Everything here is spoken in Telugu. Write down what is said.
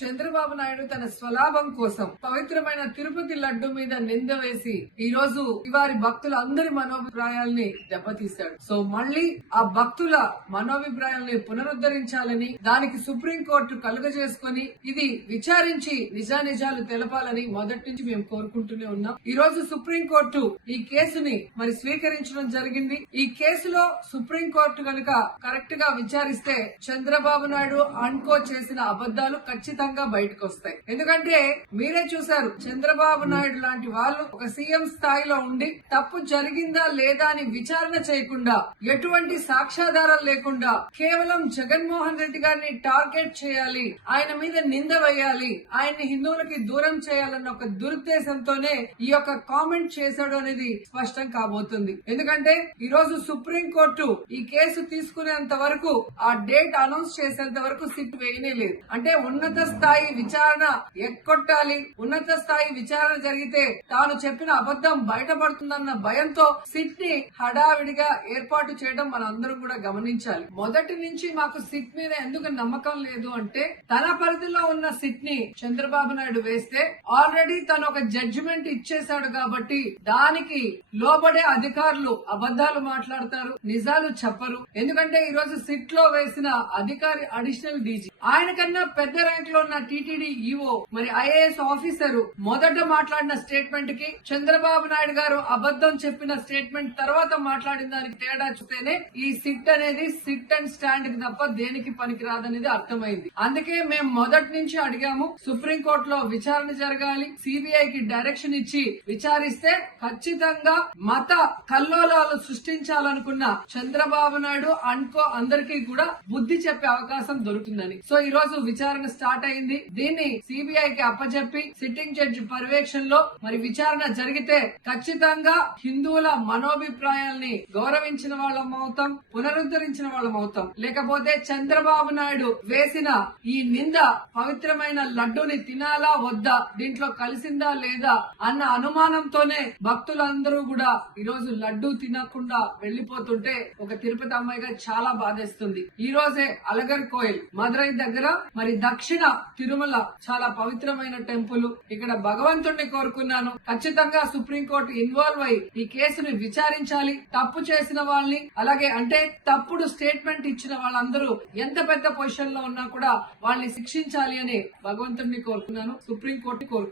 చంద్రబాబు నాయుడు తన స్వలాభం కోసం పవిత్రమైన తిరుపతి లడ్డు మీద నింద వేసి ఈ రోజు వారి భక్తుల అందరి మనోభిప్రాయాల్ని దెబ్బతీశాడు. సో మళ్ళీ ఆ భక్తుల మనోభిప్రాయాల్ని పునరుద్ధరించాలని, దానికి సుప్రీంకోర్టు కలుగజేసుకుని ఇది విచారించి నిజానిజాలు తెలపాలని మొదటి నుంచి మేము కోరుకుంటూనే ఉన్నాం. ఈ రోజు సుప్రీంకోర్టు ఈ కేసుని స్వీకరించడం జరిగింది. ఈ కేసులో సుప్రీంకోర్టు కనుక కరెక్ట్ గా విచారిస్తే చంద్రబాబు నాయుడు అన్కో చేసిన అబద్దాలు ఖచ్చితంగా బయటకు వస్తాయి. ఎందుకంటే మీరే చూశారు, చంద్రబాబు నాయుడు లాంటి వాళ్ళు ఒక సీఎం స్థాయిలో ఉండి తప్పు జరిగిందా లేదా అని విచారణ చేయకుండా, ఎటువంటి సాక్ష్యాధారాలు లేకుండా కేవలం జగన్మోహన్ రెడ్డి గారిని టార్గెట్ చేయాలి, ఆయన మీద నింద వేయాలి, ఆయన్ని హిందువులకి దూరం చేయాలన్న ఒక దురుద్దేశంతోనే ఈ యొక్క కామెంట్ చేశాడు అనేది స్పష్టం కాబోతుంది. ఎందుకంటే ఈ రోజు సుప్రీంకోర్టు ఈ కేసు తీసుకునేంత వరకు, ఆ డేట్ అనౌన్స్ చేసేంత వరకు సిట్ వేయనే లేదు. అంటే ఉన్నత స్థాయి విచారణ ఎక్కొట్టాలి, ఉన్నత స్థాయి విచారణ జరిగితే తాను చెప్పిన అబద్ధం బయటపడుతుందన్న భయంతో సిట్ ని హడావిడిగా ఏర్పాటు చేయడం మనం అందరం కూడా గమనించాలి. మొదటి నుంచి మాకు సిట్ మీద ఎందుకు నమ్మకం లేదు అంటే, తన పరిధిలో ఉన్న సిట్ ని చంద్రబాబు నాయుడు వేస్తే ఆల్రెడీ తను ఒక జడ్జిమెంట్ ఇచ్చేశాడు కాబట్టి దానికి లోబడే అధికారులు అబద్దాలు మాట్లాడతారు, నిజాలు చెప్పరు. ఎందుకంటే ఈ రోజు సిట్ లో వేసిన అధికారి అడిషనల్ డీజీ, ఆయన కన్నా పెద్ద ర్యాంక్ లో ఉన్న టీటీడీ ఈఓ, మరి ఐఏఎస్ ఆఫీసర్ మొదట మాట్లాడిన స్టేట్మెంట్ కి చంద్రబాబు నాయుడు గారు అబద్దం చెప్పిన స్టేట్మెంట్ తర్వాత మాట్లాడిన దానికి తేడా చూస్తేనే ఈ సిట్ అనేది సిట్ అండ్ స్టాండ్ కి తప్ప దేనికి పనికిరాదనేది అర్థమైంది. అందుకే మేము మొదటి నుంచి అడిగాము, సుప్రీంకోర్టులో విచారణ జరగాలి, సిబిఐకి డైరెక్షన్ ఇచ్చి విచారిస్తే ఖచ్చితంగా మత కల్లోలాలు సృష్టించాలనుకున్న చంద్రబాబు నాయుడు అన్కో అందరికీ కూడా బుద్ధి చెప్పే అవకాశం దొరుకుతుందని. సో ఈ రోజు విచారణ స్టార్ట్ అయింది. దీన్ని సిబిఐకి అప్పచెప్పి సిట్టింగ్ జడ్జి పర్యవేక్షణలో మరి విచారణ జరిగితే ఖచ్చితంగా హిందువుల మనోభిప్రాయాల్ని గౌరవించిన వాళ్ళం అవుతాం, పునరుద్ధరించిన వాళ్ళం అవుతాం. లేకపోతే చంద్రబాబు నాయుడు వేసిన ఈ నింద పవిత్రమైన లడ్డూని తినాలా వద్దా, దీంట్లో కలిసిందా లేదా అన్న అనుమానంతోనే భక్తులందరూ కూడా ఈ రోజు లడ్డూ తినకుండా వెళ్లిపోతుంటే ఒక తిరుపతి అమ్మాయిగా చాలా బాధేస్తుంది. ఈ రోజే అలగర్ కోయిల్ మదురై దగ్గర మరి దక్షిణ తిరుమల చాలా పవిత్రమైన టెంపుల్, ఇక్కడ భగవంతుడిని కోరుకున్నాను, ఖచ్చితంగా సుప్రీంకోర్టు ఇన్వాల్వ్ అయి ఈ కేసును విచారించాలి. తప్పు చేసిన వాళ్ళని, అలాగే అంటే తప్పుడు స్టేట్మెంట్ ఇచ్చిన వాళ్ళందరూ ఎంత పెద్ద పొజిషన్ లో ఉన్నా కూడా వాళ్ళని శిక్షించాలి అని భగవంతుడిని కోరుకున్నాను, సుప్రీంకోర్టు కోరుకున్నాను.